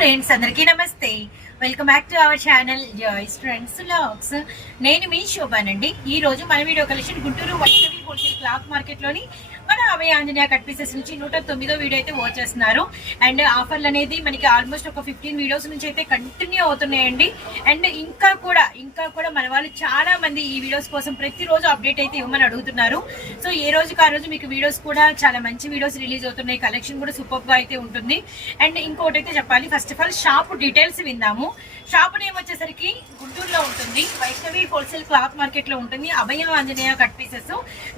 Friends అందరికీ నమస్తే. Welcome back to our channel Joys friends logs నేను మీ శోభానండి. ఈ రోజు మన video collection Guntur Vaishnavi wholesale cloth మార్కెట్లోని మన అభయ ఆంజనేయ కట్ పీసెస్ నుంచి నూట తొమ్మిదో వీడియో అయితే వచ్చేస్తున్నారు అండ్ ఆఫర్లు అనేది మనకి ఆల్మోస్ట్ ఒక ఫిఫ్టీన్ వీడియోస్ నుంచి అయితే కంటిన్యూ అవుతున్నాయండి. అండ్ ఇంకా కూడా ఇంకా కూడా మన వాళ్ళు చాలా మంది ఈ వీడియోస్ కోసం ప్రతిరోజు అప్డేట్ అయితే ఇవ్వమని అడుగుతున్నారు. సో ఏ రోజుకి ఆ రోజు మీకు వీడియోస్ కూడా చాలా మంచి వీడియోస్ రిలీజ్ అవుతున్నాయి. కలెక్షన్ కూడా సూపర్గా అయితే ఉంటుంది. అండ్ ఇంకోటి అయితే చెప్పాలి. First of all shop details విందాము. షాప్ నేమ్ వచ్చేసరికి గుంటూరులో ఉంటుంది. వైష్ణవి హోల్సేల్ క్లాత్ మార్కెట్లో ఉంటుంది. Abhaya Anjaneya cut pieces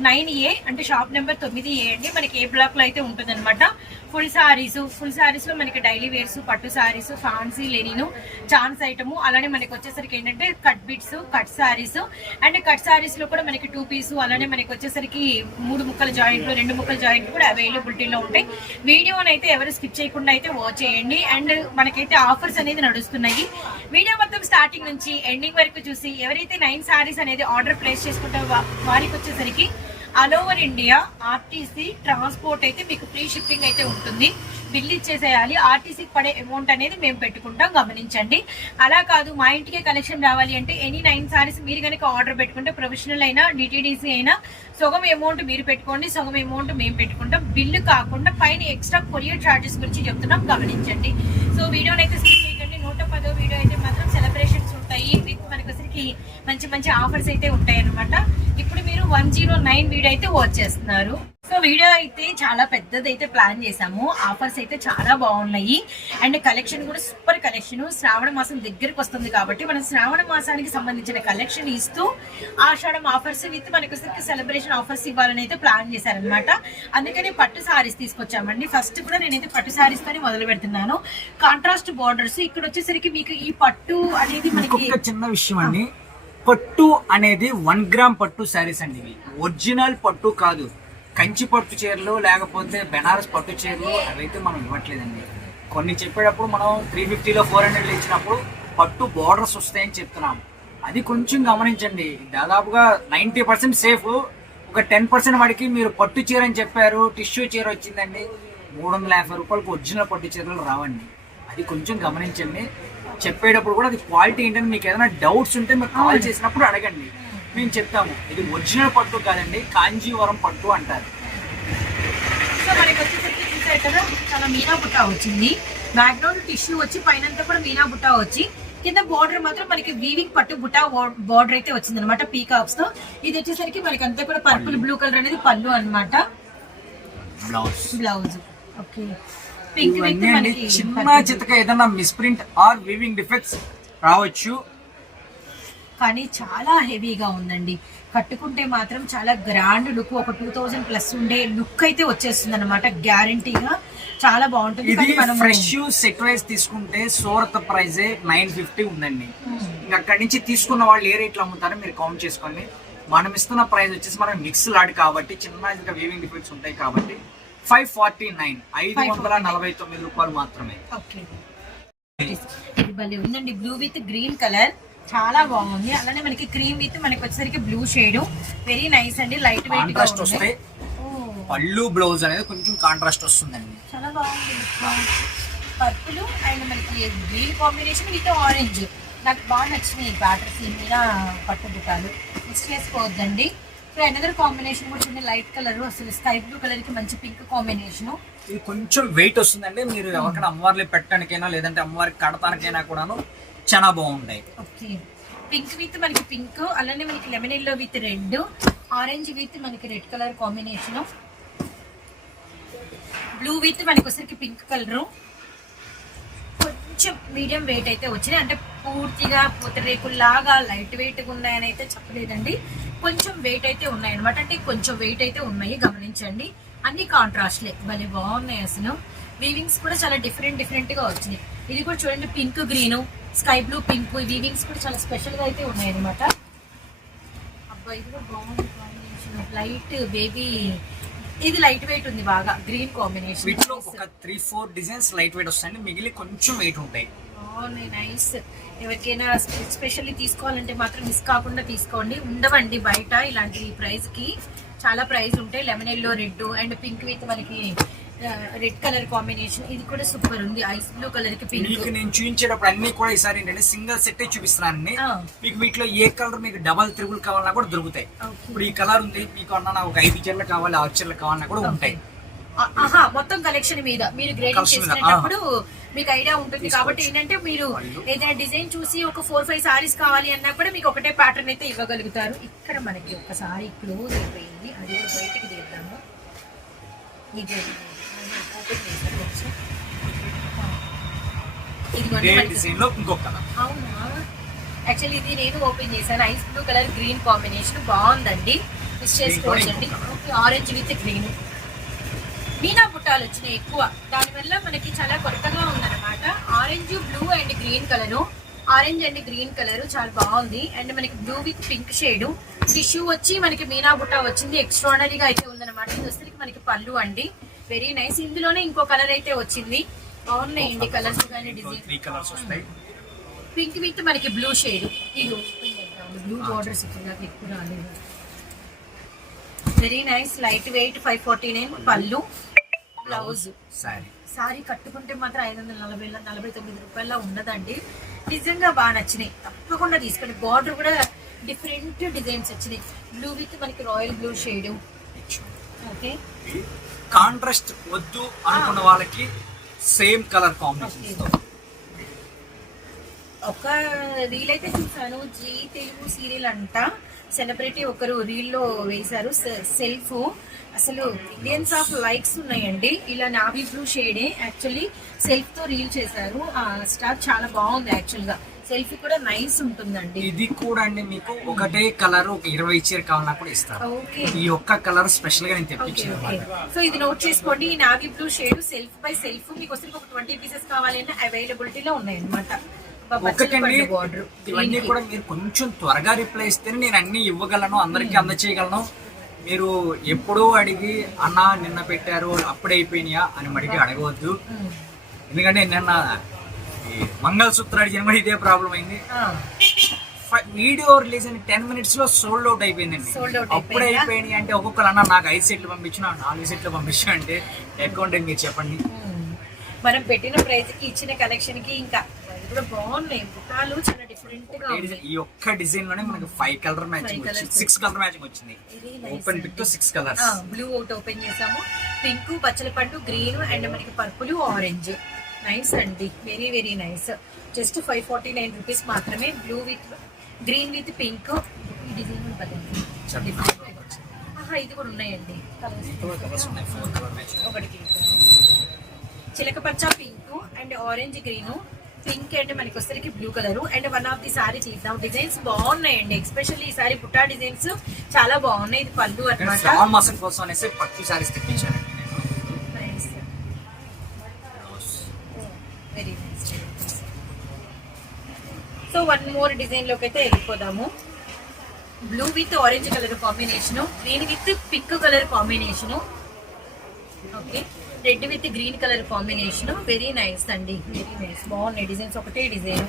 nine A అంటే షాప్ నెంబర్ తొమ్మిది ఏ అండి. మనకి ఏ బ్లాక్లో అయితే ఉంటుందన్నమాట. ఫుల్ సారీస్ ఫుల్ సారీస్లో మనకి డైలీ వేర్స్ పట్టు saris fancy linen chance item అలానే మనకి వచ్చేసరికి ఏంటంటే cut bits cut saris and cut సారీస్లో కూడా మనకి టూ పీస్ అలానే మనకి వచ్చేసరికి మూడు ముక్కల జాయింట్లు రెండు ముక్కల జాయింట్లు కూడా అవైలబిలిటీలో ఉంటాయి. వీడియోని అయితే ఎవరు స్కిప్ చేయకుండా అయితే వాచ్ చేయండి. అండ్ మనకైతే ఆఫర్స్ అనేది నడుస్తున్నాయి. వీడియో మొత్తం స్టార్టింగ్ నుంచి ఎండింగ్ వరకు చూసి ఎవరైతే నైన్ సారీస్ అనేది ఆర్డర్ ప్లేస్ చేసుకుంటారో వారికి వచ్చేసరికి all over India RTC transport అయితే మీకు ఫ్రీ షిప్పింగ్ అయితే ఉంటుంది. బిల్ ఇచ్చేసేయాలి. ఆర్టీసీకి పడే అమౌంట్ అనేది మేము పెట్టుకుంటాం. గమనించండి. అలా కాదు మా ఇంటికే కలెక్షన్ రావాలి అంటే ఎనీ నైన్ సారీస్ మీరు కనుక ఆర్డర్ పెట్టుకుంటే ప్రొఫెషనల్ అయినా డిటీడీసీ అయినా సగం అమౌంట్ మీరు పెట్టుకోండి. సగం అమౌంట్ మేము పెట్టుకుంటాం. బిల్లు కాకుండా పైన ఎక్స్ట్రా కొరియర్ ఛార్జెస్ గురించి చెప్తున్నాం. గమనించండి. సో వీడియోని అయితే స్కిప్ చేయకండి. నూట పదో వీడియో అయితే మాత్రం సెలబ్రేషన్స్ ఉంటాయి. మనకి మంచి మంచి ఆఫర్స్ అయితే ఉంటాయి అనమాట ఇప్పుడు మీరు వన్ జీరో నైన్ వీడియో అయితే వాచ్ చేస్తున్నారు. సో వీడియో అయితే చాలా పెద్దది అయితే ప్లాన్ చేసాము ఆఫర్స్ అయితే చాలా బాగున్నాయి. అండ్ కలెక్షన్ కూడా సూపర్ కలెక్షన్. శ్రావణ మాసం దగ్గరకు వస్తుంది కాబట్టి మనం శ్రావణ మాసానికి సంబంధించిన కలెక్షన్ ఇస్తూ ఆషాఢం ఆఫర్స్ విత్ మనకు సెలబ్రేషన్ ఆఫర్స్ ఇవ్వాలని అయితే ప్లాన్ చేశారనమాట అందుకని పట్టు సారీస్ తీసుకొచ్చామండి. ఫస్ట్ కూడా నేనైతే పట్టు సారీస్ తోనే మొదలు పెడుతున్నాను. Contrast borders. ఇక్కడ వచ్చేసరికి మీకు ఈ పట్టు అనేది మనకి చిన్న విషయం అండి. పట్టు అనేది వన్ గ్రామ్ పట్టు శారీస్ అండి ఇవి. ఒరిజినల్ పట్టు కాదు. కంచి పట్టు చీరలు లేకపోతే బెనారస్ పట్టు చీరలు అవైతే మనం ఇవ్వట్లేదండి. కొన్ని చెప్పేటప్పుడు మనం త్రీ ఫిఫ్టీలో ఫోర్ హండ్రెడ్లో ఇచ్చినప్పుడు పట్టు బోర్డర్స్ వస్తాయని చెప్తున్నాం. అది కొంచెం గమనించండి. దాదాపుగా నైంటీ పర్సెంట్ సేఫ్ ఒక టెన్ పర్సెంట్ వాడికి మీరు పట్టు చీర అని చెప్పారు టిష్యూ చీర వచ్చిందండి మూడు వందల యాభై రూపాయలకు ఒరిజినల్ పట్టు చీరలు రావండి. అది కొంచెం గమనించండి. చెప్పేటప్పుడు కూడా అది క్వాలిటీ ఏంటని మీకు ఏదైనా డౌట్స్ ఉంటే మీరు కాల్ చేసినప్పుడు అడగండి. మేము చెప్తాము. ఇది ఒరిజినల్ పట్టు కాదండి కాంజీవరం పట్టు అంటారు. సో మనకి వచ్చేసరికి చూసారు కదా చాలా మీనా బుట్ట వచ్చింది. బ్యాక్గ్రౌండ్ టిష్యూ వచ్చి పైన కూడా మీనా బుట్ట వచ్చి కింద బార్డర్ మాత్రం మనకి వీవింగ్ పట్టు బుట్ట బార్డర్ అయితే వచ్చింది అనమాట పీకాక్స్తో. ఇది వచ్చేసరికి మనకి అంతా కూడా పర్పుల్ బ్లూ కలర్ అనేది పళ్ళు అన్నమాట. బ్లౌజ్ బ్లౌజ్ ఓకే పింక్ చిన్న చితక ఏదైనా మిస్ప్రింట్ ఆర్ వివింగ్ డిఫెక్ట్స్ రావచ్చు. కానీ చాలా హెవీగా ఉందండి. కట్టుకుంటే మాత్రం చాలా గ్రాండ్ లుక్ ఒక టూ థౌజండ్ ప్లస్ ఉండే లుక్ అయితే వచ్చేస్తుంది అనమాట గ్యారంటీగా. చాలా బాగుంటుంది ఇది ఫ్రెష్ సెట్ వైజ్ తీసుకుంటే సూరత్ ప్రైస్ నైన్ ఫిఫ్టీ ఉందండి. ఇంకా అక్కడి నుంచి తీసుకున్న వాళ్ళు ఏ రేట్లు అమ్ముతారో మీరు కౌంట్ చేసుకోండి. మనం ఇస్తున్న ప్రైస్ వచ్చేసి మనం మిక్స్ లాడ్ కాబట్టి చిన్న వీవింగ్ డిఫెక్ట్స్ ఉంటాయి కాబట్టి ఫైవ్ ఫార్టీ నైన్ ఐదు వందల నలభై తొమ్మిది రూపాయలు మాత్రమే. ఉందండి బ్లూ విత్ గ్రీన్ కలర్ చాలా బాగుంది. అలానే మనకి క్రీమ్ విత్ మనకి వచ్చేసరికి బ్లూ షేడ్ వెరీ నైస్ అండి. లైట్ వెయిట్గా వస్తే పళ్ళు బ్లౌజ్ అనేది కొంచెం కాంట్రాస్ట్ వస్తుందండి. చాలా బాగుంది. పర్పుల్ అండ్ మనకి గ్రీన్ కాంబినేషన్ విత్ ఆరెంజ్ నాకు బాగా నచ్చినాయి ప్యాటర్న్స్ మీద పట్టు బుట్టాలు. మిస్ చేసుకోవద్దండి. సో అనదర్ కాంబినేషన్ కూడా చిన్న లైట్ కలర్ అసలు స్కై బ్లూ కలర్కి మంచి పింక్ కాంబినేషన్ ఇది కొంచెం వెయిట్ వస్తుందండి. మీరు ఎవరికైనా అమ్మవారిని పెట్టడానికైనా లేదంటే అమ్మవారికి కడతానికైనా కూడాను చాలా బాగుంటాయి ఓకే. పింక్ విత్ మనకి పింక్ అలానే మనకి lemon yellow with red orange with మనకి red colour combination blue with మనకి వచ్చరికి పింక్ కలర్ కొంచెం మీడియం వెయిట్ అయితే వచ్చినాయి. అంటే పూర్తిగా పూతరేకుల్లాగా లైట్ వెయిట్ ఉన్నాయని అయితే చెప్పలేదండి. కొంచెం వెయిట్ అయితే ఉన్నాయి అనమాట అంటే కొంచెం వెయిట్ అయితే ఉన్నాయి గమనించండి. అన్ని కాంట్రాస్ట్లే భలే బాగున్నాయి అసలు. వీవింగ్స్ కూడా చాలా డిఫరెంట్ డిఫరెంట్గా వచ్చినాయి. ఇది కూడా చూడండి pink green sky blue pink weavings కూడా చాలా స్పెషల్గా అయితే ఉన్నాయి అనమాట అబ్బాయి ఇది కూడా బాగుంది కాంబినేషన్. లైట్ బేబీ ఇది లైట్ వెయిట్ ఉంది బాగా గ్రీన్ కాంబినేషన్. వీటిలో ఒక three four designs light weight వస్తాయండి. మిగిలి కొంచెం వెయిట్ ఉంటాయి. బాగున్నాయి నైస్. ఎవరికైనా స్పెషల్లీ తీసుకోవాలంటే మాత్రం మిస్ కాకుండా తీసుకోండి. ఉండవండి బయట ఇలాంటి ప్రైస్కి చాలా ప్రైస్ ఉంటాయి. Lemon yellow red and pink with మనకి రెడ్ కలర్ కాంబినేషన్. ఇది కూడా సూపర్ ఉంది. ఐస్ బ్లూ కలర్కి పింక్. మీకు నేను చూపించేటప్పుడు అన్ని కూడా ఈసారి ఏంటంటే సింగిల్ సెట్ చూపిస్తున్నానండి ఆ. మీకు వీటిలో ఏ కలర్ మీకు డబల్ త్రిబుల్ కావాలన్నా కూడా దొరుకుతాయి. Okay. ఇప్పుడు ఈ కలర్ ఉంది. మీకు అన్న నాకు ఒక ఐదు చీరలు కావాలి ఆరు చీరలు కావాలన్నా కూడా ఉంటాయి. ఆ- ఆహా మొత్తం కలెక్షన్ మీద. మీరు గ్రేడింగ్ Collection మీద, చేసుకునేటప్పుడు మీకు ఐడియా ఉంటుంది. కాబట్టి ఏంటంటే మీరు. ఏదైనా డిజైన్ చూసి ఒక ఫోర్ ఫైవ్ సారీస్ కావాలి అన్నా కూడా మీకు ఒకటే ప్యాటర్న్ అయితే ఇవ్వగలుగుతారు. ఇక్కడ మనకి ఒకసారి క్లోజ్ అయిపోయింది. అది కూడా బయటికి తీద్దాము. ఇది ఇంకొక కలర్ అవునా? యాక్చువల్లీ ఇది నేను ఓపెన్ చేశాను. Ice blue colour green combination బాగుందండి. మిస్ చేసుకోవచ్చండి ఓకే ఆరెంజ్ విత్ గ్రీన్ మీనా బుట్టాలు వచ్చినాయి ఎక్కువ. దానివల్ల మనకి చాలా కొత్తగా ఉందన్నమాట. Orange blue and green colour orange and green colour చాలా బాగుంది. అండ్ మనకి blue with pink shade tissue వచ్చి మనకి మీనా బుట్ట వచ్చింది. ఎక్స్ట్రాడనరీగా అయితే ఉందన్నమాట. ఇది మనకి పళ్ళు అండి. Very nice. ఇందులోనే ఇంకో కలర్ అయితే వచ్చింది. బాగున్నాయండి కలర్స్ కానీ డిజైన్ త్రీ కలర్స్ వస్తాయి. పింక్ విత్ మనకి బ్లూ షేడ్ ఇది బ్లూ బార్డర్స్ ఇక్కడ ఎక్కువ రాలేదు. Very nice light weight five forty nine పళ్ళు. బ్లౌజ్ సారీ సారీ కట్టుకుంటే మాత్రం ఐదు వందల నలభై నలభై తొమ్మిది రూపాయల ఉన్నదండి. నిజంగా బాగా నచ్చినాయి. తప్పకుండా తీసుకోండి బార్డర్ కూడా డిఫరెంట్ డిజైన్స్ వచ్చినాయి. బ్లూ విత్ మనకి royal blue shade okay contrast వద్దు అనుకున్న వాళ్ళకి సేమ్ కలర్ కాంబినేషన్ ఒక రీల్ అయితే చూసాను జీ తెలుగు సీరియల్ అంట. సెలబ్రిటీ ఒకరు రీల్లో వేశారు సెల్ఫ్. అసలు మిలియన్స్ ఆఫ్ లైక్స్ ఉన్నాయండి. ఇలా నావీ బ్లూ షేడే యాక్చువల్లీ సెల్ఫ్తో రీల్ చేశారు. ఆ స్టార్ చాలా బాగుంది యాక్చువల్గా. సెల్ఫీ కూడా నైస్ ఉంటుందండి. ఇది కూడా అండి మీకు ఒకటే కలర్ ఒక ఇరవై చీర కావాలన్నా కూడా ఇస్తారు. ఈ ఒక్క కలర్ స్పెషల్గా నేను తెప్పించాను సో ఇది నోట్ చేసుకోండి. ఈ navy blue shade self by self మీకు వచ్చరికి ఒక ట్వంటీ పీసెస్ కావాలన్నా అవైలబిలిటీలో ఉన్నాయి అనమాట ఒకటండి ఇవన్నీ కూడా మీరు కొంచెం త్వరగా రిప్లై ఇస్తేనే నేను అన్ని ఇవ్వగలను అందరికీ అందచేయగలను. మీరు ఎప్పుడో అడిగి అన్న నిన్న పెట్టారు అప్పుడే అయిపోయినాయా? అని మడిగి అడగవద్దు. ఎందుకంటే నిన్న మంగళసూత్ర అడిగిన కూడా ఇదే ప్రాబ్లం అయింది. వీడియో రిలీజ్ అయిన టెన్ మినిట్స్లో సోల్డ్ అవుట్ అయిపోయిందండి. అప్పుడే అయిపోయిందా? అంటే ఒక్కొక్కరు అన్న నాకు ఐదు సెట్లు పంపించిన నాలుగు సెట్లు పంపించు అంటే అకౌంట్ మీరు చెప్పండి? మనం పెట్టిన ప్రైస్కి ఇచ్చిన కలెక్షన్కి ఇంకా కూడా బాగున్నాయి. బుట్టాలు చాలా డిఫరెంట్గా ఈ ఒక్క డిజైన్లోనే మనకి ఫైవ్ కలర్ మ్యాచింగ్ వచ్చింది. సిక్స్ కలర్ మ్యాచింగ్ వచ్చింది. ఓపెన్. పిక్తో సిక్స్ కలర్స్ బ్లూ ఒకటి ఓపెన్ చేసాము. పింక్ బచ్చల పండు గ్రీన్ అండ్ మనకి పర్పుల్ ఆరెంజ్ నైస్ అండి. Very very nice just five forty nine rupees మాత్రమే blue with green with pink ఈ డిజైన్ ఉంటుంది ఆహా ఇది కూడా ఉన్నాయండి. కలర్స్ ఉన్నాయి. ఫోర్ కలర్ మ్యాచింగ్ ఒకటి చిలక పచ్చ pink and orange green pink and మనకి వచ్చరికి blue colour and one of the sari తీద్దాం డిజైన్స్ బాగున్నాయండి. ఎస్పెషల్లీ ఈ సారీ పుట్టా డిజైన్స్ చాలా బాగున్నాయి. ఇది పళ్ళు అనమాట పట్టు saris very nice so one more డిజైన్లోకి అయితే వెళ్ళిపోదాము. Blue with orange colour combination green with pink colour combination okay red with green colour combination very nice అండి. వెరీ నైస్ బాగున్నాయి డిజైన్స్. ఒకటే డిజైన్.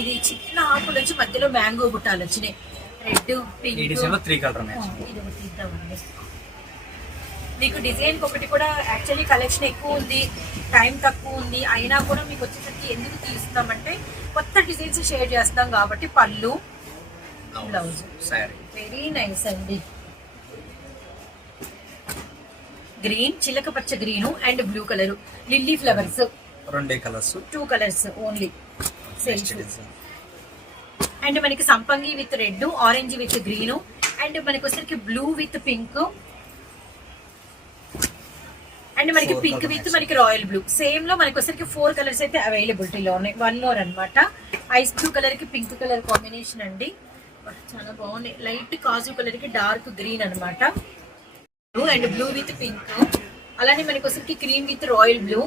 ఇది చిన్న ఆకులు వచ్చి మధ్యలో మ్యాంగో బుట్టాలు వచ్చినాయి. రెడ్ పింక్ ఇది ఒకటి తీద్దామండి మీకు డిజైన్ ఒకటి కూడా యాక్చువల్లీ కలెక్షన్ ఎక్కువ ఉంది టైం తక్కువ ఉంది అయినా కూడా మీకు వచ్చేసరికి ఎందుకు తీస్తామంటే కొత్త డిజైన్స్ షేర్ చేస్తాం కాబట్టి పళ్ళు బ్లౌజ్ సారీ వెరీ నైస్ అండి. గ్రీన్ చిలక పచ్చ green and blue colour lily flowers రెండే colours two colours only and మనకి సంపంగి with red orange with green and మనకి వచ్చరికి బ్లూ విత్ పింక్ అండ్ మనకి పింక్ విత్. మనకి రాయల్ బ్లూ. సేమ్లో మనకి వచ్చరికి ఫోర్ కలర్స్ అయితే అవైలబిలిటీలో ఉన్నాయి. వన్ మోర్ అన్నమాట. ఐస్ బ్లూ కలర్కి పింక్ కలర్ కాంబినేషన్ అండి. చాలా బాగున్నాయి లైట్ కాజు కలర్కి డార్క్ గ్రీన్ అన్నమాట. అండ్ బ్లూ విత్ పింక్ అలానే మనకి వచ్చరికి క్రీమ్ విత్ రాయల్ బ్లూ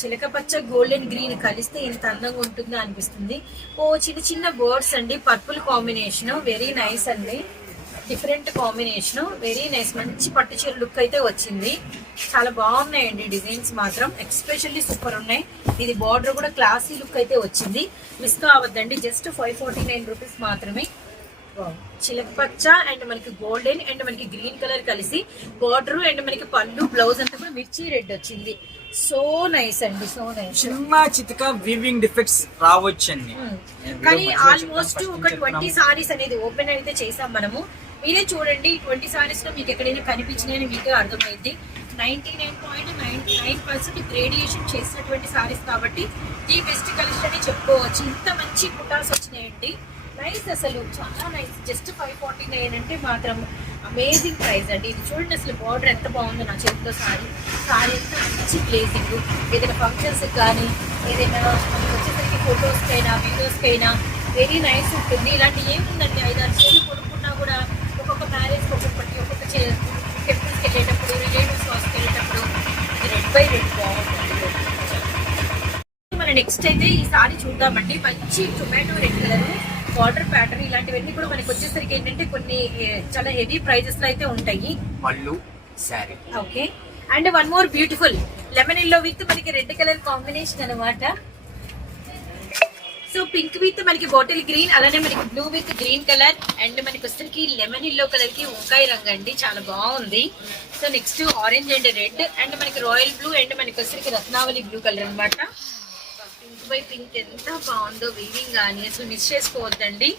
చిలక పచ్చ గోల్డెన్ గ్రీన్ కలిస్తే ఎంత అందంగా ఉంటుందో అనిపిస్తుంది. ఓ చిన్న చిన్న బర్డ్స్ అండి. పర్పుల్ కాంబినేషన్ వెరీ నైస్ అండి. Different combination. వెరీ నైస్ మంచి పట్టు చీర లుక్ అయితే వచ్చింది. చాలా బాగున్నాయండి డిజైన్స్ మాత్రం. ఎక్స్పెషల్లీ సూపర్ ఉన్నాయి. ఇది బార్డర్ కూడా క్లాసీ లుక్ అయితే వచ్చింది. Miss కావద్దండి. Just five forty nine rupees మాత్రమే చిలక పచ్చ అండ్ మనకి గోల్డెన్ అండ్ మనకి గ్రీన్ కలర్ కలిసి బార్డర్ అండ్ మనకి పళ్ళు బ్లౌజ్ అంతా కూడా మిర్చి రెడ్ వచ్చింది. సో నైస్ అండి. సో నైస్ చిన్న చితక వీవింగ్ డిఫెక్ట్స్ రావచ్చండి. కానీ ఆల్మోస్ట్ ఒక ట్వంటీ సారీస్ అనేది ఓపెన్ అయితే చేసాం మనము. మీరే చూడండి ట్వంటీ సారీస్లో మీకు ఎక్కడైనా కనిపించినాయని మీకే అర్థమైంది. Ninety nine point nine nine percent gradation చేసినటువంటి సారీస్ కాబట్టి ఈ బెస్ట్ కలెక్షన్ అని చెప్పుకోవచ్చు. ఇంత మంచి కుటాస్ వచ్చినాయండి. నైస్ అసలు చాలా nice just five forty nine అంటే మాత్రం అమేజింగ్ ప్రైస్ అండి. ఇది చూడండి అసలు బార్డర్ ఎంత బాగుందో నా చేతిలో సారీ. సారీ ఎంత మంచి ప్లేసింగ్ ఏదైనా ఫంక్షన్స్ కానీ ఏదైనా వచ్చేసరికి ఫొటోస్కి అయినా వీడియోస్కి అయినా వెరీ నైస్ ఉంటుంది. ఇలాంటి ఏముందండి? ఐదారు చీరలు కూడా టెంపుల్స్కి వెళ్ళేటప్పుడు రిలేటివ్స్ హౌస్కి వెళ్ళేటప్పుడు రెడ్ బై రెడ్ బాగుంటుంది. మన నెక్స్ట్ అయితే ఈ సారీ చూద్దామండి. మంచి tomato red colour water pattern ఇలాంటివన్నీ కూడా మనకి వచ్చేసరికి ఏంటంటే కొన్ని చాలా హెవీ ప్రైజెస్లో అయితే ఉంటాయి. Okay. And one more beautiful. Lemon yellow with మనకి రెడ్ కలర్ కాంబినేషన్ అన్నమాట. సో పింక్ విత్ మనకి బాటిల్ గ్రీన్ అలానే మనకి blue with green colour and మనకి వచ్చరికి లెమన్ ఎల్లో కలర్కి వంకాయ రంగు అండి. చాలా బాగుంది. So next orange and red and మనకి రాయల్ బ్లూ అండ్ మనకి వచ్చరికి రత్నావళి బ్లూ కలర్ అన్నమాట. పింక్ బై పింక్ ఎంత బాగుందో వీవింగ్ కానీ అసలు మిస్ చేసుకోవద్దండి.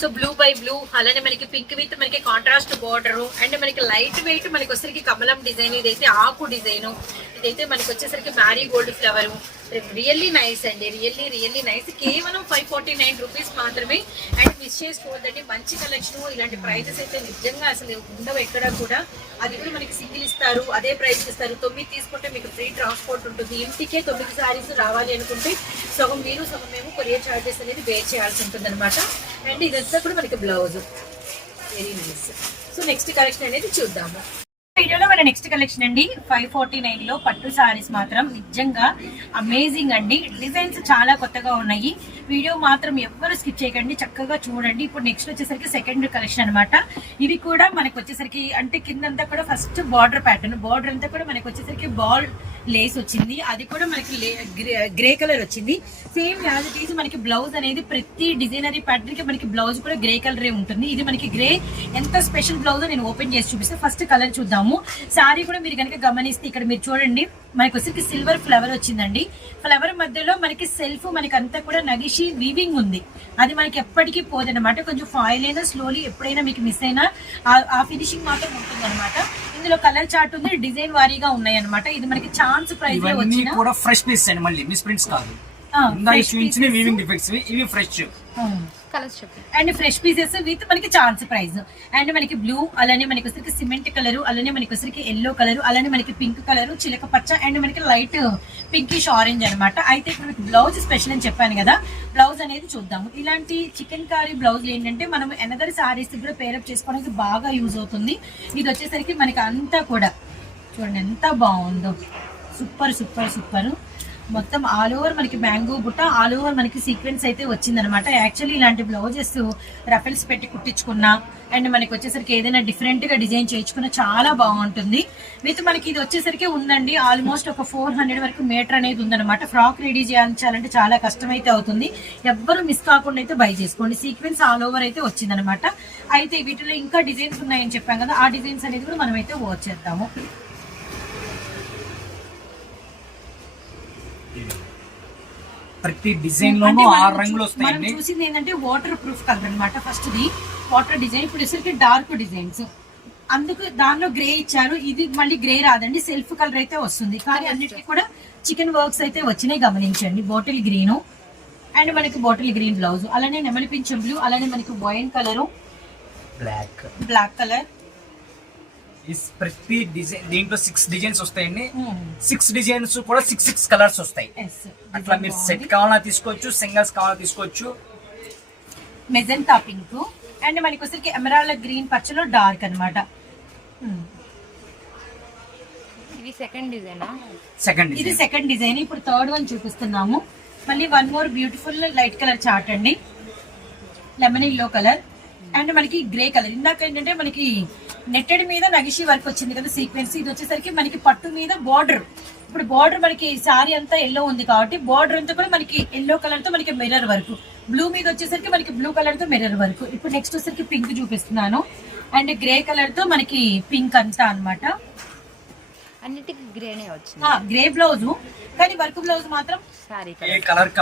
సో బ్లూ బై బ్లూ అలానే మనకి పింక్ విత్ మనకి కాంట్రాస్ట్ బార్డర్ అండ్ మనకి లైట్ వెయిట్ మనకి వచ్చేసరికి కమలం డిజైన్ ఇదైతే ఆకు డిజైన్ ఇదైతే మనకి వచ్చేసరికి marigold flower. Really nice అండి రియల్లీ రియల్లీ నైస్. కేవలం ఫైవ్ ఫార్టీ నైన్ రూపీస్ మాత్రమే. అండ్ మిస్ చేసుకోవద్దండి మంచి కలెక్షన్. ఇలాంటి ప్రైజెస్ అయితే నిజంగా అసలు ఉండవు ఎక్కడ కూడా. అది కూడా మనకి సింగిల్ ఇస్తారు అదే ప్రైస్ ఇస్తారు. తొమ్మిది తీసుకుంటే మీకు ఫ్రీ ట్రాన్స్పోర్ట్ ఉంటుంది. ఇంటికే తొమ్మిది సారీస్ రావాలి అనుకుంటే సగం మీరు సగం మేము కొరియర్ చార్జెస్ అనేది బేర్ చేయాల్సి ఉంటుంది అనమాట అండ్ ఇదంతా కూడా మనకి blouse. Very nice so next collection అనేది చూద్దాము. వీడియోలో మన నెక్స్ట్ కలెక్షన్ అండి. ఫైవ్ ఫార్టీ నైన్లో పట్టు సారీస్ మాత్రం నిజంగా అమేజింగ్ అండి. డిజైన్స్ చాలా కొత్తగా ఉన్నాయి. వీడియో మాత్రం ఎవ్వరు స్కిప్ చేయకండి. చక్కగా చూడండి. ఇప్పుడు నెక్స్ట్ వచ్చేసరికి సెకండ్ కలెక్షన్ అన్నమాట. ఇది కూడా మనకు వచ్చేసరికి అంటే కిందంతా కూడా ఫస్ట్ బార్డర్ ప్యాటర్న్ బార్డర్ అంతా కూడా మనకు వచ్చేసరికి బాల్ లేస్ వచ్చింది. అది కూడా మనకి గ్రే కలర్ వచ్చింది. సేమ్ యాజ్ ఇట్ ఈజ్ మనకి బ్లౌజ్ అనేది ప్రతి డిజైనరీ ప్యాటర్న్కి మనకి బ్లౌజ్ కూడా గ్రే కలరే ఉంటుంది. ఇది మనకి గ్రే ఎంత స్పెషల్ బ్లౌజ్ నేను ఓపెన్ చేసి చూపిస్తే ఫస్ట్ కలర్ చూద్దాము. సారీ కూడా మీరు కనుక గమనిస్తే ఇక్కడ మీరు చూడండి. మనకి వచ్చేసి సిల్వర్ ఫ్లవర్ వచ్చిందండి. ఫ్లవర్ మధ్యలో మనకి సెల్ఫ్ మనకి అంతా కూడా నగిషి వీవింగ్ ఉంది. అది మనకి ఎప్పటికీ పోదనమాట కొంచెం ఫాయిల్ అయినా స్లోలీ ఎప్పుడైనా మీకు మిస్ అయినా ఆ- ఫినిషింగ్ మాత్రం ఉంటుంది ఇందులో కలర్ చార్ట్ ఉంది డిజైన్ వారీగా ఉన్నాయి అనమాట ఇది మనకి ఛాన్స్ ప్రైస్లో ఇవన్నీ వచ్చిన. కూడా ఫ్రెష్ పీస్ అండి మళ్ళీ మిస్ ప్రింట్స్ కాదు. ఆ, ఇందా fresh చూపించిన pieces. వీవింగ్ డిఫెక్ట్స్ ఇవి ఫ్రెష్ కలర్స్ చెప్పండి అండ్ ఫ్రెష్ పీసెస్ విత్ మనకి ఛాన్స్ ప్రైస్. అండ్ మనకి బ్లూ అలానే మనకి వచ్చరికి సిమెంట్ కలర్ అలానే మనకి వచ్చరికి ఎల్లో కలర్ అలానే మనకి పింక్ కలర్ చిలక పచ్చ అండ్ మనకి లైట్ పింకిష్ ఆరెంజ్ అన్నమాట. అయితే ఇప్పుడు మనకి బ్లౌజ్ స్పెషల్ అని చెప్పాను కదా బ్లౌజ్ అనేది చూద్దాము. ఇలాంటి చికెన్ కారీ బ్లౌజ్ ఏంటంటే మనం ఎనదర్ సారీస్ కూడా పేరప్ చేసుకోవడానికి బాగా యూజ్ అవుతుంది. ఇది వచ్చేసరికి మనకి అంతా కూడా చూడండి ఎంత బాగుందో. Super super super. మొత్తం ఆల్ ఓవర్ మనకి మ్యాంగో బుట్ట ఆల్ ఓవర్ మనకి సీక్వెన్స్ అయితే వచ్చిందనమాట. యాక్చువల్లీ ఇలాంటి బ్లౌజెస్ రఫెల్స్ పెట్టి కుట్టించుకున్నా అండ్ మనకి వచ్చేసరికి ఏదైనా డిఫరెంట్గా డిజైన్ చేయించుకున్నా చాలా బాగుంటుంది. విత్ మనకి ఇది వచ్చేసరికి ఉందండి. ఆల్మోస్ట్ ఒక ఫోర్ హండ్రెడ్ వరకు మీటర్ అనేది ఉందన్నమాట ఫ్రాక్ రెడీ చేయించాలంటే చాలా కష్టం అయితే అవుతుంది. ఎవ్వరు మిస్ కాకుండా అయితే బై చేసుకోండి. సీక్వెన్స్ ఆల్ ఓవర్ అయితే వచ్చిందనమాట. అయితే వీటిలో ఇంకా డిజైన్స్ ఉన్నాయని చెప్పాం కదా ఆ డిజైన్స్ అనేది కూడా మనం అయితే వాచ్ చేద్దాము. ప్రతి డిజైన్ లోనూ ఆరు రంగులు మనం వస్తాయండి. చూసింది ఏంటంటే వాటర్ ప్రూఫ్ కలర్ అనమాట ఫస్ట్ ది వాటర్ డిజైన్ ఇప్పుడు వచ్చేసరికి డార్క్ డిజైన్స్ అందుకు దానిలో గ్రే ఇచ్చారు. ఇది మళ్ళీ గ్రే రాదండి. సెల్ఫ్ కలర్ అయితే వస్తుంది. కానీ అన్నిటికీ కూడా చికెన్ వర్క్స్ అయితే వచ్చినాయి గమనించండి. బాటిల్ గ్రీన్ అండ్ మనకి బాటిల్ గ్రీన్ బ్లౌజ్ అలానే నెమలి పింఛం బ్లూ అలానే మనకి wine colour black black colour ప్రతి డిజైన్ దీంట్లో సిక్స్ డిజైన్స్ వస్తాయండి. సిక్స్ డిజైన్స్ కూడా సిక్స్ సిక్స్ కలర్స్ వస్తాయి. అట్లా మీరు సెట్ కావాలన్నా తీసుకోవచ్చు సింగల్స్ కావాలన్నా తీసుకోవచ్చు. మెజెంటా పింక్ అండ్ మనకి వచ్చరికి ఎమరాల్డ్ గ్రీన్ పచ్చలో డార్క్ అనమాట ఇది సెకండ్ డిజైనా సెకండ్ ఇది సెకండ్ డిజైన్ ఇప్పుడు థర్డ్ వన్ చూపిస్తున్నాము. మళ్ళీ one more beautiful light colour chart అండి. లెమన్ ఎల్లో కలర్ అండ్ మనకి గ్రే కలర్. ఇందాక ఏంటంటే మనకి నెట్టెడ్ మీద నగిషి వర్క్ వచ్చింది కదా సీక్వెన్స్. ఇది వచ్చేసరికి మనకి పట్టు మీద బార్డర్. ఇప్పుడు బార్డర్ మనకి సారీ అంతా ఎల్లో ఉంది కాబట్టి బార్డర్ అంతా కూడా మనకి ఎల్లో కలర్తో మనకి మిర్రర్ వర్క్ బ్లూ మీద వచ్చేసరికి మనకి బ్లూ కలర్తో మిర్రర్ వర్క్ ఇప్పుడు నెక్స్ట్ వచ్చేసరికి పింక్ చూపిస్తున్నాను. అండ్ గ్రే కలర్తో మనకి పింక్ అంతా అన్నమాట. అన్నిటికీ గ్రేనే వచ్చింది. గ్రే బ్లౌజ్ కానీ వర్క్ బ్లౌజ్ మాత్రం సారీ కలర్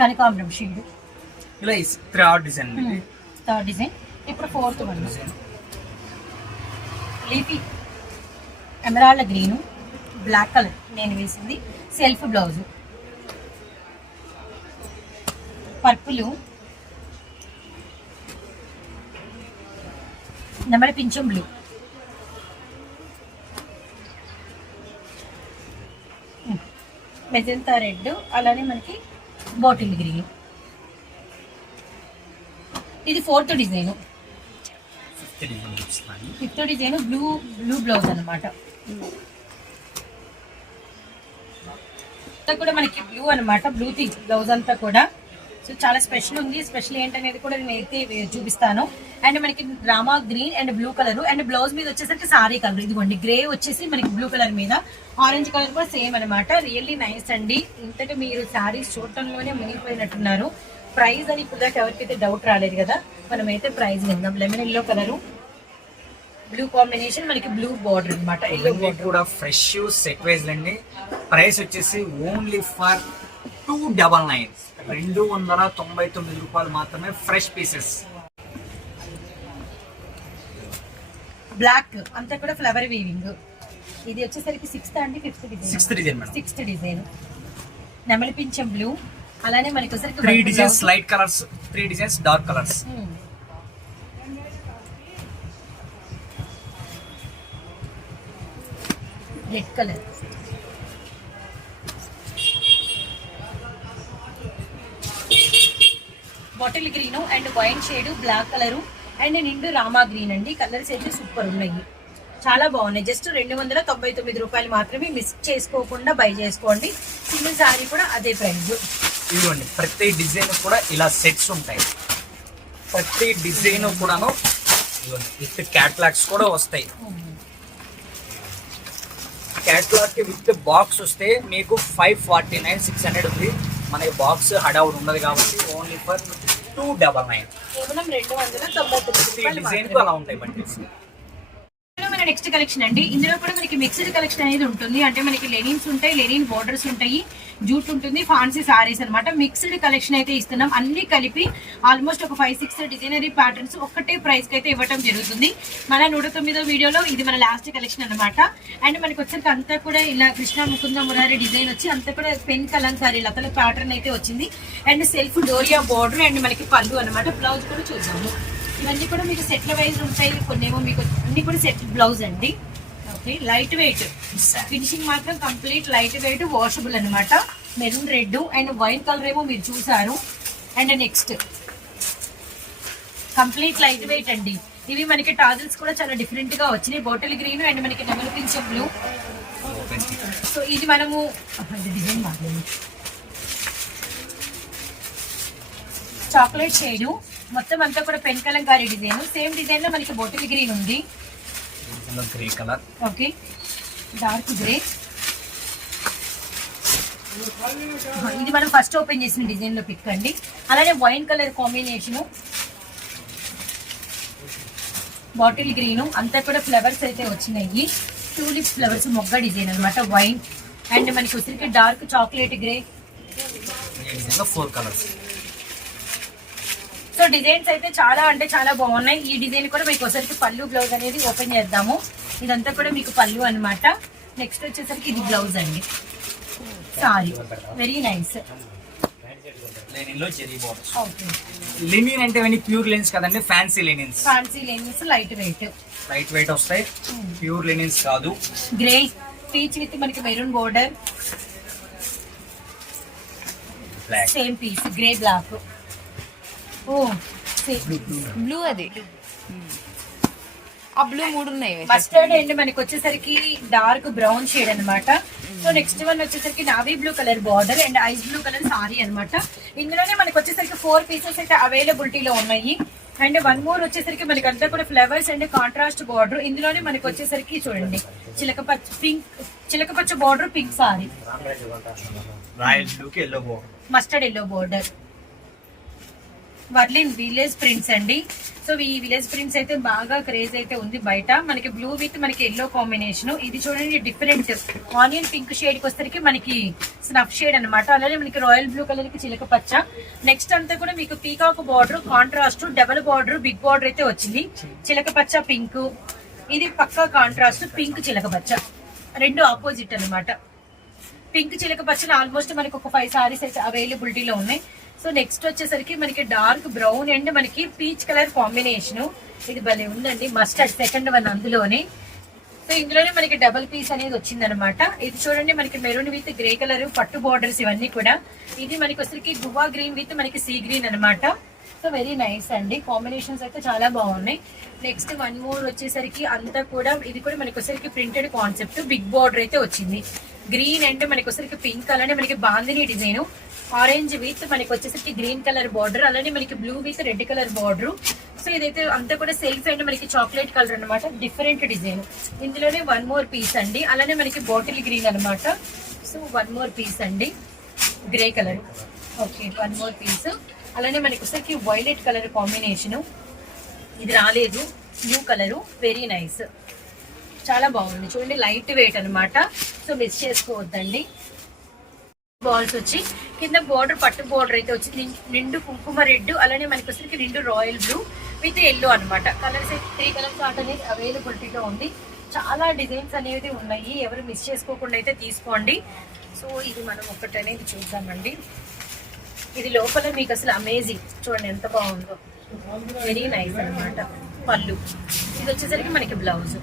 వస్తుంది కనకాంబరం షీడ్ ఇలా ఆర్ట్ డిజైన్ థర్డ్ డిజైన్. ఇప్పుడు fourth one. Leafy. Emerald green. Black colour నేను వేసింది. Self blouse. పర్పుల్. నెమలి పింఛం బ్లూ. Magenta red. అలానే మనకి బాటిల్ గ్రీన్. ఇది fourth design. Fifth design blue blue blouse అనమాట కూడా మనకి బ్లూ అన్నమాట బ్లూ బ్లౌజ్ అంతా కూడా. సో చాలా స్పెషల్ ఉంది. స్పెషల్ ఏంటనేది కూడా నేను అయితే చూపిస్తాను. అండ్ మనకి Rama green and blue colour and blouse మీద వచ్చేసరికి సారీ కలర్. ఇదిగోండి గ్రే వచ్చేసి మనకి బ్లూ కలర్ మీద. ఆరెంజ్ కలర్ కూడా సేమ్ అన్నమాట. రియల్లీ నైస్ అండి. ఇంతటి మీరు సారీస్ చూడటంలోనే మునిగిపోయినట్టున్నారు. ప్రైస్ అని ఇప్పుడు దాకా ఎవరికైతే డౌట్ రాలేదు కదా మనమైతే ప్రైస్ విందాం lemon yellow colour. Blue combination మనకి బ్లూ బార్డర్ బార్డర్ కూడా ఫ్రెష్ సెట్ వైజ్ అండి. ప్రైస్ వచ్చేసి only for two double nine. రెండు వందల తొంభై తొమ్మిది రూపాయలు మాత్రమే ఫ్రెష్ పీసెస్. బ్లాక్ అంతా కూడా ఫ్లవర్ వీవింగ్. ఇది వచ్చేసరికి సిక్స్త్ అండి fifth design. Sixth design sixth design. నెమలి పింఛం బ్లూ. అలానే మనకి వచ్చేసరికి three designs. Light colours three designs dark colours. Hmm. Red colour bottle green and wine shade black colour and నిండు రామా గ్రీన్ అండి. కలర్స్ అయితే సూపర్ ఉన్నాయి. చాలా బాగున్నాయి. జస్ట్ రెండు వందల తొంభై తొమ్మిది రూపాయలు మాత్రమే మిస్ చేసుకోకుండా బై చేసుకోండి. సింగిల్ సారీ కూడా అదే ప్రైస్ ఇదిగోండి ప్రతి డిజైన్ కూడా ఇలా సెట్స్ ఉంటాయి. ప్రతి డిజైన్ కూడాను విత్ క్యాట్లాగ్స్ కూడా వస్తాయి. క్యాట్లాగ్ విత్ బాక్స్ వస్తే మీకు five forty nine six hundred ఉంది. మనకి బాక్స్ హడౌడ్ ఉండదు కాబట్టి only for two double nine రెండు వందల తొంభై తొమ్మిది డిజైన్. అలా ఉంటాయి ఇందులో మన నెక్స్ట్ కలెక్షన్ అండి. ఇందులో కూడా మనకి మిక్స్డ్ కలెక్షన్ అనేది ఉంటుంది. అంటే మనకి లెనిన్స్ ఉంటాయి లెనిన్ బోర్డర్స్ ఉంటాయి జూట్ ఉంటుంది ఫాన్సీ సారీస్ అన్నమాట. మిక్స్డ్ కలెక్షన్ అయితే ఇస్తున్నాం. అన్ని కలిపి ఆల్మోస్ట్ ఒక ఫైవ్ సిక్స్ డిజైనరీ ప్యాటర్న్స్ ఒక్కటే ప్రైస్కి అయితే ఇవ్వడం జరుగుతుంది. మన నూట తొమ్మిదో వీడియోలో ఇది మన లాస్ట్ కలెక్షన్ అన్నమాట. అండ్ మనకి వచ్చరికి అంతా కూడా ఇలా కృష్ణ ముకుంద మురారి డిజైన్ వచ్చి అంతా కూడా పెన్ కలంకారీ లతల ప్యాటర్న్ అయితే వచ్చింది. And self doria border and మనకి పళ్ళు అన్నమాట. బ్లౌజ్ కూడా చూద్దాము. ఇవన్నీ కూడా మీకు సెట్ల వైజ్ ఉంటాయి. కొన్ని ఏమో మీకు అన్ని కూడా సెట్ బ్లౌజ్ అండి. ఓకే లైట్ వెయిట్ ఫినిషింగ్ మాత్రం కంప్లీట్ లైట్ వెయిట్ వాషబుల్ అనమాట maroon red and white colour ఏమో మీరు చూసారు. And next complete light weight అండి. ఇవి మనకి టాజిల్స్ కూడా చాలా డిఫరెంట్గా వచ్చినాయి. బాటిల్ గ్రీన్ అండ్ మనకి నెమలి పింఛం బ్లూ సో ఇది మనము డిజైన్ మాట్లాడి చాక్లెట్ షేడు మొత్తం అంతా కూడా పెన్ కలంకారీ డిజైన్. సేమ్ డిజైన్లో మనకి బాటిల్ గ్రీన్ ఉంది. Grey colour okay. Dark grey. ఇది మనం ఫస్ట్ ఓపెన్ చేసిన డిజైన్లో పిక్ అండి అలానే wine colour combination. Bottle green. అంతా కూడా ఫ్లవర్స్ అయితే వచ్చినాయి. టూలిప్ ఫ్లవర్స్ మొగ్గ డిజైన్ అన్నమాట వైన్. అండ్ మనకి వచ్చరికి dark chocolate grey. Four colours. So designs అయితే చాలా అంటే చాలా బాగున్నాయి. ఈ డిజైన్ కూడా మీకు ఒకసారికి పళ్ళు బ్లౌజ్ అనేది ఓపెన్ చేద్దాము. ఇదంతా కూడా మీకు పళ్ళు అన్నమాట. నెక్స్ట్ వచ్చేసరికి ఇది బ్లౌజ్ అండి. సారీ వెరీ నైస్ లెనిన్ అంటే ప్యూర్ లెనిన్స్ కదండి fancy linens fancy linens light weight light weight వస్తాయి. ప్యూర్ లెనిన్స్ కాదు. గ్రే పీచ్ విత్ మనకి maroon border black same piece grey black ఓ బ్లూ అది. ఆ బ్లూ మూడు ఉన్నాయి మస్టర్డ్ అండ్ మనకి వచ్చేసరికి డార్క్ బ్రౌన్ షేడ్ అన్నమాట. సో నెక్స్ట్ వన్ వచ్చేసరికి navy blue colour border and ice blue colour sari అన్నమాట. ఇందులోనే మనకి వచ్చేసరికి ఫోర్ పీసెస్ అయితే అవైలబిలిటీలో ఉన్నాయి. అండ్ వన్ మోర్ వచ్చేసరికి మనకి అంతా కూడా ఫ్లవర్స్ అండ్ కాంట్రాస్ట్ బార్డర్ ఇందులోనే మనకి వచ్చేసరికి చూడండి చిలక పచ్చ పింక్ చిలక పచ్చ border pink sari mustard yellow border Warli village prints అండి. సో ఈ విలేజ్ ప్రింట్స్ అయితే బాగా క్రేజ్ అయితే ఉంది బయట. మనకి బ్లూ విత్ మనకి ఎల్లో కాంబినేషన్ ఇది చూడండి డిఫరెంట్ ఆనియన్ పింక్ షేడ్కి వచ్చేసరికి మనకి స్నఫ్ షేడ్ అనమాట అలానే మనకి రాయల్ బ్లూ కలర్కి చిలక పచ్చ. నెక్స్ట్ అంతా కూడా మీకు peacock border contrast double border big border అయితే వచ్చింది. చిలక పచ్చ పింక్ ఇది పక్కా కాంట్రాస్ట్ పింక్ చిలక పచ్చ. రెండు ఆపోజిట్ అన్నమాట. పింక్ చిలక పచ్చలు ఆల్మోస్ట్ మనకి ఒక ఫైవ్ సారీస్ అయితే అవైలబిలిటీలో ఉన్నాయి. సో నెక్స్ట్ వచ్చేసరికి మనకి డార్క్ బ్రౌన్ అండ్ మనకి పీచ్ కలర్ కాంబినేషన్. ఇది భలే ఉందండి మస్టర్డ్ సెకండ్ వన్ అందులోనే. సో ఇందులోనే మనకి డబుల్ పీస్ అనేది వచ్చిందనమాట. ఇది చూడండి మనకి మెరూన్ విత్ గ్రే కలర్ పట్టు బార్డర్స్ ఇవన్నీ కూడా. ఇది మనకి వచ్చరికి గువా గ్రీన్ విత్ మనకి సీ గ్రీన్ అన్నమాట సో వెరీ నైస్ అండి కాంబినేషన్స్ అయితే చాలా బాగున్నాయి. నెక్స్ట్ వన్ మోర్ వచ్చేసరికి అంతా కూడా ఇది కూడా మనకి వచ్చరికి ప్రింటెడ్ కాన్సెప్ట్ బిగ్ బార్డర్ అయితే వచ్చింది. గ్రీన్ అండ్ మనకి వచ్చరికి పింక్ అలానే మనకి బాందిని డిజైన్ ఆరెంజ్ విత్ మనకి వచ్చేసరికి గ్రీన్ కలర్ బార్డర్ అలానే మనకి blue with red colour border so ఇదైతే అంతా కూడా సెల్ఫ్ అండ్ మనకి చాక్లెట్ కలర్ అన్నమాట డిఫరెంట్ డిజైన్ ఇందులోనే వన్ మోర్ పీస్ అండి. అలానే మనకి బాటిల్ గ్రీన్ అన్నమాట. సో వన్ మోర్ పీస్ అండి. Grey colour okay one more piece అలానే మనకి వచ్చేసరికి వైలెట్ కలర్ కాంబినేషన్ ఇది రాలేదు. బ్లూ కలరు వెరీ నైస్ చాలా బాగుంది. చూడండి లైట్ వెయిట్ అన్నమాట. సో మిస్ చేసుకోవద్దండి. బాల్స్ వచ్చి కింద బోర్డర్ పట్టు బోర్డర్ అయితే వచ్చింది నిండు కుంకుమ రెడ్ అలానే మనకి వచ్చరికి నిండు రాయల్ బ్లూ విత్ ఎల్లో అన్నమాట. కలర్స్ త్రీ కలర్స్ ఆర్ట్ అనేది అవైలబిలిటీలో ఉంది. చాలా డిజైన్స్ అనేవి ఉన్నాయి. ఎవరు మిస్ చేసుకోకుండా అయితే తీసుకోండి. సో ఇది మనం ఒకటి అనేది చూద్దామండి. ఇది లోపల మీకు అసలు అమేజింగ్ చూడండి ఎంత బాగుందో. వెరీ నైస్ అన్నమాట. పళ్ళు. ఇది వచ్చేసరికి మనకి blouse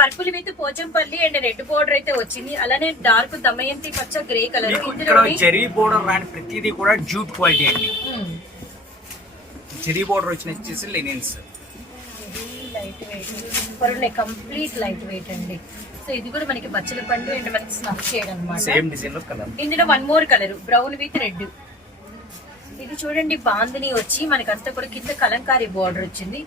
purple with Pochampally and red border అయితే వచ్చింది. అలానే డార్క్ దమయంతి పచ్చ గ్రే కలర్. ఇక్కడ జెరీ బోర్డర్ ప్రతిదీ కూడా జూట్ క్వాలిటీ అండి. జెరీ బోర్డర్ వచ్చిన వచ్చేసి linens. Light weight. పరులే complete light weight అండి. సో ఇది కూడా మనకి బచ్చల పండు అండ్ మనకి స్నఫ్ సేమ్ డిజైన్లో కలర్. ఇందులో one more colour. Brown with red. ఇది చూడండి బాందిని వచ్చి మనకి అంతా కూడా కింద కలంకారీ బార్డర్ వచ్చింది.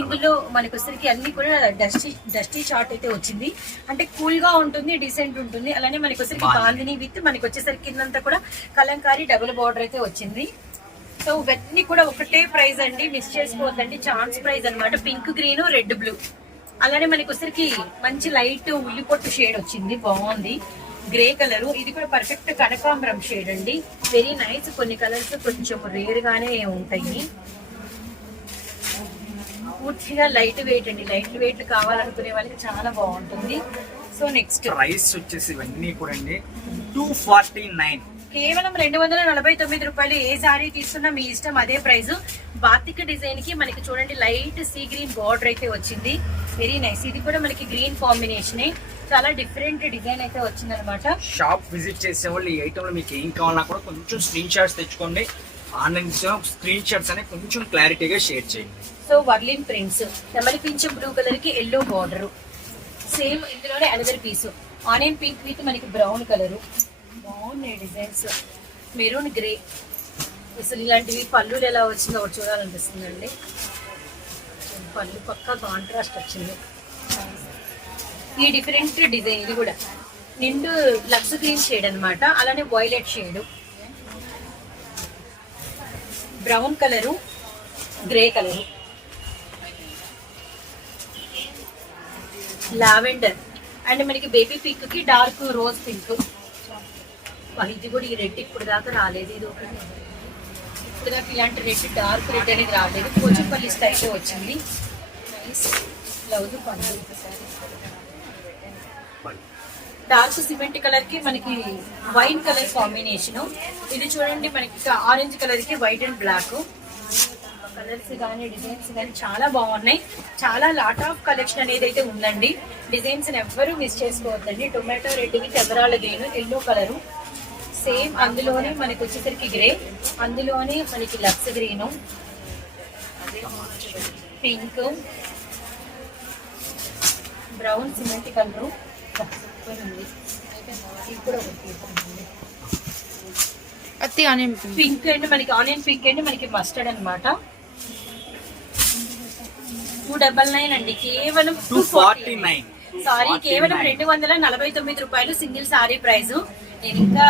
ఇందులో మనకి వచ్చరికి అన్ని కూడా డస్టీ డస్టీ చార్ట్ అయితే వచ్చింది. అంటే కూల్గా ఉంటుంది డీసెంట్ ఉంటుంది. అలానే మనకి వచ్చరికి బాందిని విత్ మనకి వచ్చేసరికి కిందంతా కూడా కలంకారీ డబుల్ బార్డర్ అయితే వచ్చింది. సో ఇవన్నీ కూడా ఒకటే ప్రైస్ అండి. మిస్ చేసుకోవద్దండి. ఛాన్స్ ప్రైస్ అన్నమాట. పింక్ గ్రీన్ రెడ్ బ్లూ అలానే మనకి వచ్చరికి మంచి లైట్ ఉల్లిపొట్టు షేడ్ వచ్చింది. బాగుంది. Grey colour. ఇది కూడా పర్ఫెక్ట్ కనకాంబరం షేడ్ అండి. వెరీ నైస్ కొన్ని కలర్స్ కొంచెం రేర్ గానే ఉంటాయి. పూర్తిగా లైట్ వెయిట్ అండి. లైట్ వెయిట్ కావాలనుకునే వాళ్ళకి చాలా బాగుంటుంది. సో నెక్స్ట్ ప్రైస్ వచ్చేసి ఇవన్నీ కూడా అండి. టూ ఫార్టీ నైన్ కేవలం రెండు వందల నలభై తొమ్మిది రూపాయలు ఏ సారీ తీసుకున్నా మీ ఇష్టం అదే ప్రైస్ బాతిక్ డిజైన్కి మనకి చూడండి లైట్ సీ గ్రీన్ బార్డర్ అయితే వచ్చింది. వెరీ నైస్ ఇది కూడా మనకి గ్రీన్ కాంబినేషన్ చాలా డిఫరెంట్ డిజైన్ అయితే వచ్చింది అనమాట షాప్ విజిట్ చేసే వాళ్ళు ఈ ఐటమ్లో మీకు ఏం కావాలన్నా కూడా కొంచెం స్క్రీన్ షాట్స్ తెచ్చుకోండి. ఆన్లైన్ స్క్రీన్ షాట్స్ అనేవి కొంచెం క్లారిటీగా షేర్ చేయండి. సో వర్లిన్ ప్రింట్స్ నెమలి పింఛం బ్లూ కలర్కి ఎల్లో బార్డర్ సేమ్ ఇందులోనే another piece onion pink with మనకి బ్రౌన్ కలర్ బాగున్నాయి డిజైన్స్ మెరూన్ గ్రే అసలు ఇలాంటివి పళ్ళులు ఎలా వచ్చిందో ఒకటి చూడాలనిపిస్తుందండి. పళ్ళు పక్కా కాంట్రాస్ట్ వచ్చింది. ఈ డిఫరెంట్ డిజైన్ ఇది కూడా. నిండు లక్స్ గ్రీన్ షేడ్ అనమాట అలానే violet shade. Brown colour grey colour. Lavender. And మనకి బేబీ పింక్కి డార్క్ రోజ్ పింక్. ఇది కూడా ఈ రెడ్ ఇప్పుడు దాకా రాలేదు. ఇది ఒకటి ఇప్పుడు దాకా ఇలాంటి రెడ్ డార్క్ రెడ్ అనేది రాలేదు. పోచంపల్లి స్టైల్ వచ్చింది. నైస్ బ్లౌజ్ పండు. డార్క్ సిమెంట్ కలర్కి మనకి వైట్ కలర్ కాంబినేషన్. ఇది చూడండి మనకి ఆరెంజ్ కలర్కి వైట్ అండ్ బ్లాక్. కలర్స్ కానీ డిజైన్స్ కానీ చాలా బాగున్నాయి. చాలా లాట్ ఆఫ్ కలెక్షన్ అనేది అయితే ఉందండి. డిజైన్స్ ఎవ్వరూ మిస్ చేసుకోవద్దండి. Tomato red with green yellow colour same అందులోనే మనకి వచ్చేసరికి గ్రే అందులోనే మనకి Lux green pink brown cement colour అత్తి ఆనియన్ పింక్ అండ్ మనకి ఆనియన్ పింక్ అండ్ మనకి మస్టర్డ్ అన్నమాట. టూ డబల్ నైన్ అండి. కేవలం టూ ఫార్టీ నైన్. సారీ కేవలం రెండు వందల నలభై తొమ్మిది రూపాయలు సింగిల్ సారీ ప్రైస్. నేను ఇంకా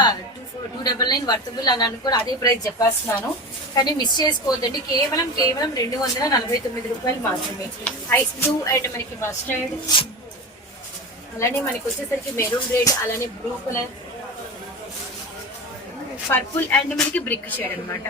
two two double nine worthable అని అనుకుని అదే ప్రైస్ చెప్పేస్తున్నాను. కానీ మిస్ చేసుకోవద్దండి. కేవలం కేవలం రెండు వందల నలభై తొమ్మిది రూపాయలు మాత్రమే. ఐస్ బ్లూ అండ్ మనకి మస్టర్డ్ అలానే మనకి వచ్చేసరికి మెరూన్ రెడ్ అలానే బ్లూ కలర్ పర్పుల్ అండ్ మనకి బ్రిక్ షేడ్ అన్నమాట.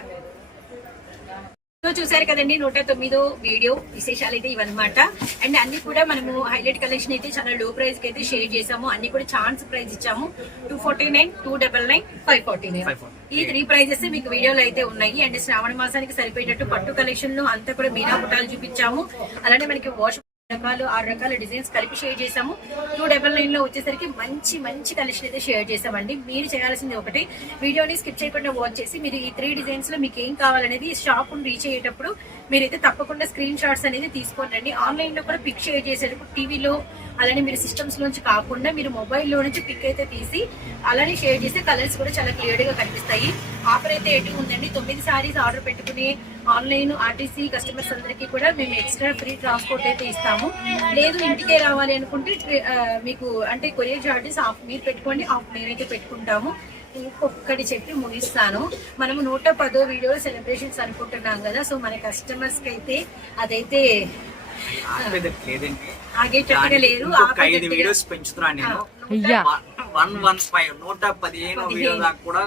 సో చూసారు కదండి నూట తొమ్మిదో వీడియో విశేషాలు అయితే ఇవన్నమాట. అండ్ అన్ని కూడా మనము హైలైట్ కలెక్షన్ అయితే చాలా లో ప్రైస్కి అయితే షేర్ చేసాము అన్ని కూడా ఛాన్స్ ప్రైస్ ఇచ్చాము. Two forty nine two double nine five forty nine 549. ఈ త్రీ ప్రైజెస్ మీకు వీడియోలో అయితే ఉన్నాయి. అండ్ శ్రావణ మాసానికి సరిపోయేటట్టు పట్టు కలెక్షన్లో అంతా కూడా మీనా పుట్టాలు చూపించాము. అలానే మనకి వాష్ రకాలు ఆరు రకాల డిజైన్స్ కలిపి షేర్ చేసాము టూ డబల్ నైన్లో వచ్చేసరికి మంచి మంచి కలెక్షన్ అయితే షేర్ చేసామండి మీరు చేయాల్సింది ఒకటి వీడియోని స్కిప్ చేయకుండా వాచ్ చేసి మీరు ఈ త్రీ డిజైన్స్లో మీకు ఏం కావాలనేది షాప్ రీచ్ అయ్యేటప్పుడు మీరైతే తప్పకుండా స్క్రీన్ షాట్స్ అనేది తీసుకోండి ఆన్లైన్లో కూడా పిక్ షేర్ చేసేటప్పుడు టీవీలో అలానే మీరు సిస్టమ్స్ లోంచి కాకుండా మీరు మొబైల్లో నుంచి పిక్ అయితే తీసి అలానే షేర్ చేస్తే కలర్స్ కూడా చాలా క్లియర్గా కనిపిస్తాయి. ఆఫర్ అయితే ఎటు ఉందండి. తొమ్మిది సారీస్ ఆర్డర్ పెట్టుకుని ఆన్లైన్ ఆర్టీసీ కస్టమర్స్ అందరికీ కూడా మేము ఎక్స్ట్రా ఫ్రీ ట్రాన్స్పోర్ట్ అయితే ఇస్తాము. లేదు ఇంటికే రావాలి అనుకుంటే మీకు అంటే కొరియర్ చార్జెస్ హాఫ్ మీరు పెట్టుకోండి హాఫ్ మేమైతే పెట్టుకుంటాము. ఇంకొకటి చెప్పి ముగిస్తాను. మనము నూట పదో వీడియో సెలబ్రేషన్స్ అనుకుంటున్నాం కదా సో మన కస్టమర్స్కి అయితే అదైతే ఆగేటట్టుగా లేరు ఇంకొక ఐదు ఆపేటట్టుగా- వీడియోస్ పెంచుతున్నాను నేను. వన్ వన్ ఫైవ్ నూట పదిహేను. వీడియో దాకా కూడా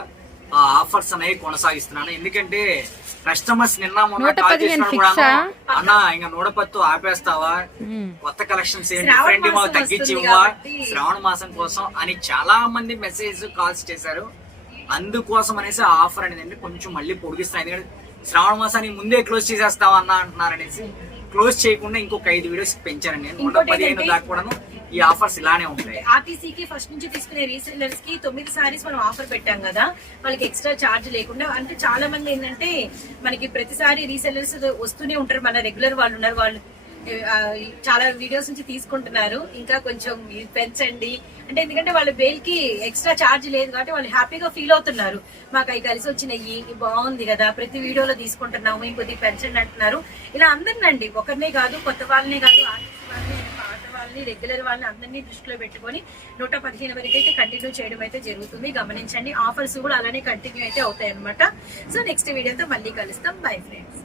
ఆఫర్స్ అనేవి కొనసాగిస్తున్నాను. ఎందుకంటే కస్టమర్స్ నిన్న మొన్న నూట కాల్ పదిహేను చేసిన కూడా ఫిక్సా? అన్న ఇంకా నూట పత్తు ఆపేస్తావా? కొత్త కలెక్షన్స్ ఏంటి? మాకు తగ్గించి ఇవ్వా. శ్రావణ మాసం కోసం అని చాలా మంది మెసేజ్ కాల్స్ చేశారు. అందుకోసం అనేసి ఆ ఆఫర్ అనేది కొంచెం మళ్ళీ పొడిగిస్తాను ఎందుకంటే శ్రావణ మాసానికి ముందే క్లోజ్ చేసేస్తావా అన్న అంటున్నారు అనేసి. క్లోజ్ చేయకుండా ఇంకొక ఐదు వీడియోస్ పెంచాను నేను. నూట పదిహేను దాకా కూడాను. ఈ ఆఫర్స్ ఇలానే ఉంటాయి. ఆర్టీసీకి ఫస్ట్ నుంచి తీసుకునే రీసెల్లర్స్కి తొమ్మిది సారీస్ మనం ఆఫర్ పెట్టాం కదా వాళ్ళకి ఎక్స్ట్రా చార్జ్ లేకుండా అంటే చాలా మంది ఏంటంటే మనకి ప్రతిసారి రీసెల్లర్స్ వస్తూనే ఉంటారు మన రెగ్యులర్ వాళ్ళు ఉన్నారు వాళ్ళు చాలా వీడియోస్ నుంచి తీసుకుంటున్నారు. ఇంకా కొంచెం పెంచండి. అంటే ఎందుకంటే వాళ్ళ బెయిల్కి ఎక్స్ట్రా చార్జ్ లేదు కాబట్టి వాళ్ళు హ్యాపీగా ఫీల్ అవుతున్నారు. మాకు అవి కలిసి వచ్చినాయి బాగుంది కదా ప్రతి వీడియోలో తీసుకుంటున్నాము ఇంకొద్ది పెంచండి అంటున్నారు. ఇలా అందరినండి ఒకరినే కాదు కొత్త వాళ్ళనే కాదు వాళ్ళని రెగ్యులర్ వాళ్ళని అందరినీ దృష్టిలో పెట్టుకొని నూట పదిహేను వరకు అయితే కంటిన్యూ చేయడం అయితే జరుగుతుంది. గమనించండి ఆఫర్స్ కూడా అలానే కంటిన్యూ అయితే అవుతాయి అనమాట సో నెక్స్ట్ వీడియోతో మళ్ళీ కలుస్తాం. Bye friends